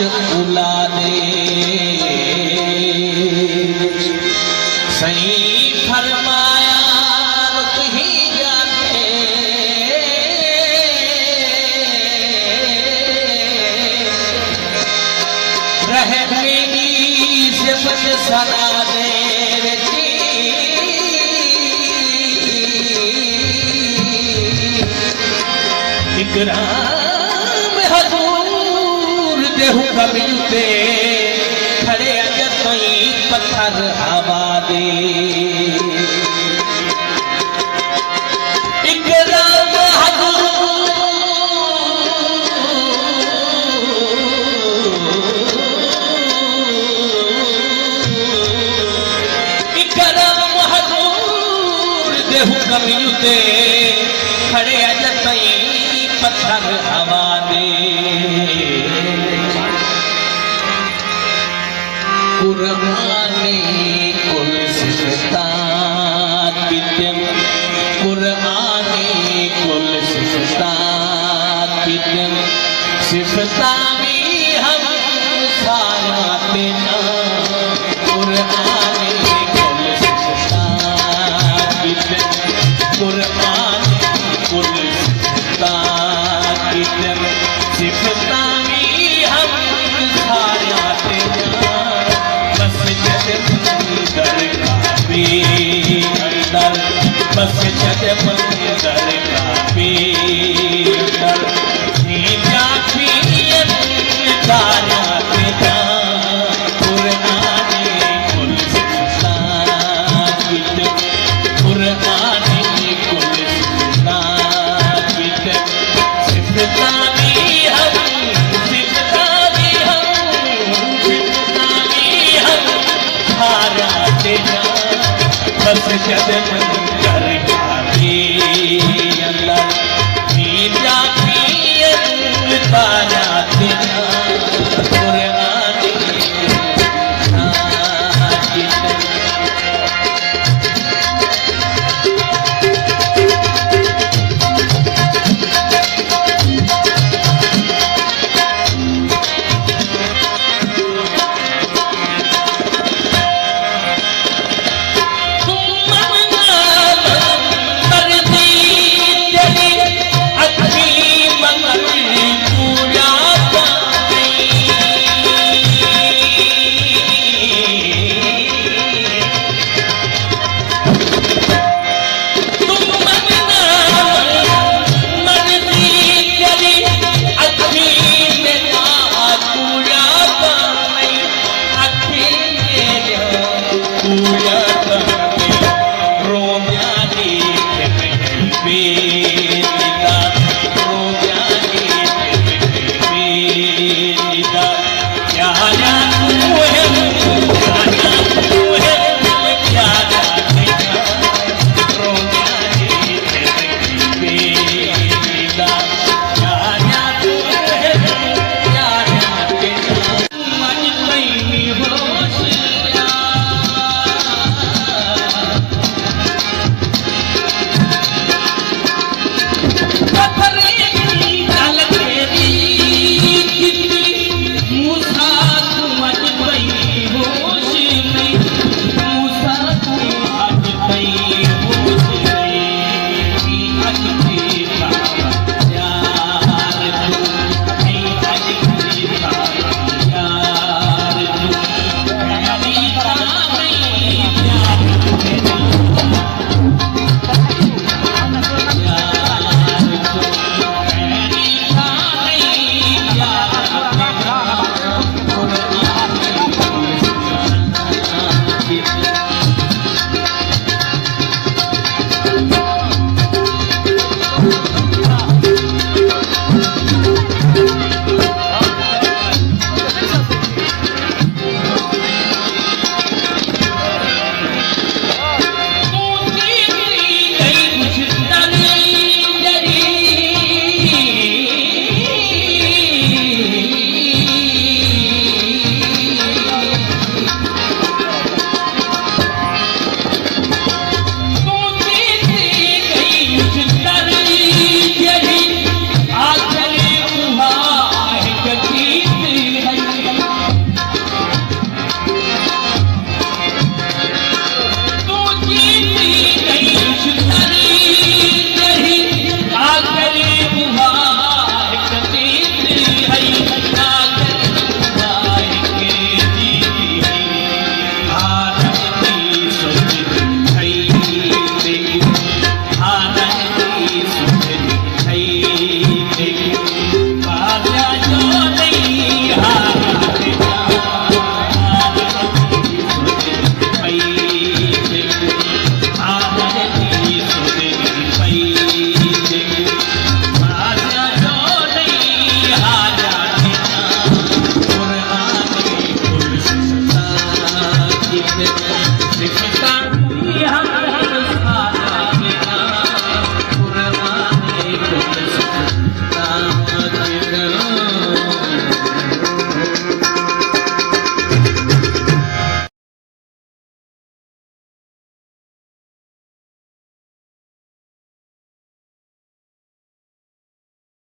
उला दे सही फरमाया रुत ही जाते रह मेरी सिफत सदा दे इकराम हजूर देहू कबिलते खड़े अजर तई पत्थर हवा दे इकराम हजूर देहू कबिलते खड़े अजर तई पत्थर हवा दे कुरानी कुल सिफतात बिदम कुरानी कुल सिफतात बिदम सिफतामी हम सारा तेना कुरानी कुल सिफतात बिदम कुरानी कुल सिफतामी हम सारा तेरा बस जद मंदर काबे अंदर बस जद मंदर काबे अंदर नीचा पीर तारा तेरा कुरानी कुल सिफतात बिदम कुरानी कुल सिफतात बिदम सिफतामी बस जद